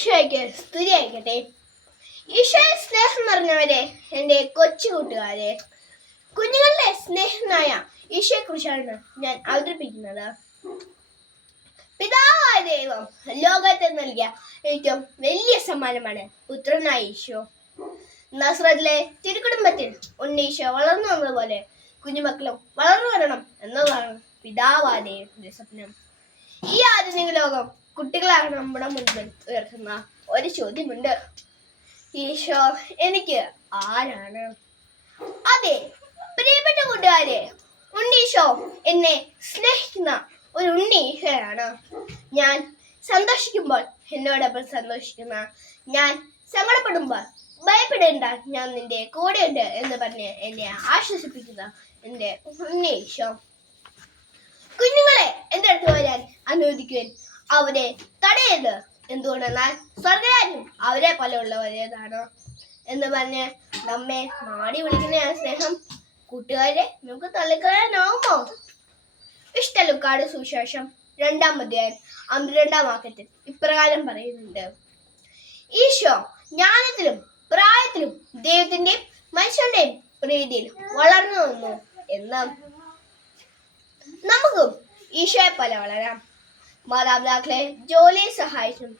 ഈശോയ്ക്ക് സ്തുതി ആയിക്കട്ടെ. ഈശോയെ സ്നേഹം നിറഞ്ഞവരെ, എൻ്റെ കൊച്ചു കൂട്ടുകാരെ, കുഞ്ഞുങ്ങളുടെ സ്നേഹനായ ഈശോയെ കുറിച്ചാണ് ഞാൻ അവതരിപ്പിക്കുന്നത്. പിതാവായ ദൈവം ലോകത്തിന് നൽകിയ ഏറ്റവും വലിയ സമ്മാനമാണ് പുത്രനായ ഈശോ. നസ്രത്തിലെ തിരുക്കുടുംബത്തിൽ ഉണ്ണീശോ വളർന്നു വന്നതുപോലെ കുഞ്ഞുമക്കളും വളർന്നു വരണം എന്നതാണ് പിതാവായ ദൈവത്തിന്റെ സ്വപ്നം. ഈ ആധുനിക ലോകം കുട്ടികളാണ് നമ്മുടെ മുൻപിൽ ഉയർത്തുന്ന ഒരു ചോദ്യമുണ്ട്: ഈശോ എനിക്ക് ആരാണ്? അതെ പ്രിയപ്പെട്ട കൂട്ടുകാരെ, ഉണ്ണീശോ എന്നെ സ്നേഹിക്കുന്ന ഒരു ഉണ്ണീശോയാണ്. ഞാൻ സന്തോഷിക്കുമ്പോൾ എന്നോടൊപ്പം സന്തോഷിക്കുന്ന, ഞാൻ സങ്കടപ്പെടുമ്പോൾ ഭയപ്പെടേണ്ട, ഞാൻ നിന്റെ കൂടെയുണ്ട് എന്ന് പറഞ്ഞ് എന്നെ ആശ്വസിപ്പിക്കുന്ന എൻ്റെ ഉണ്ണീശോ. കുഞ്ഞുങ്ങളെ എൻ്റെ അടുത്ത് വരാൻ അനുവദിക്കുവാൻ അവരെ തടയരുത്. എന്തുകൊണ്ടെന്നാൽ സ്വർഗരാജ്യം അവരെ പോലെയുള്ളവരേതാണ് എന്ന് പറഞ്ഞ് നമ്മെ മാടി വിളിക്കുന്ന സ്നേഹം കൂട്ടുകാരെ നമുക്ക് തള്ളിക്കളയാനാവുമോ? വിശുദ്ധ ലൂക്കായുടെ സുവിശേഷം 2-ാം അധ്യായം 52-ാം വാക്യത്തിൽ ഇപ്രകാരം പറയുന്നുണ്ട്: ഈശോ ജ്ഞാനത്തിലും പ്രായത്തിലും ദൈവത്തിന്റെയും മനുഷ്യന്റെയും പ്രീതിയിൽ വളർന്നു വന്നു എന്ന്. നമുക്കും ഈശോയെ പോലെ വളരാം. മാതാപിതാക്കളെ ജോലിയെ സഹായിച്ചും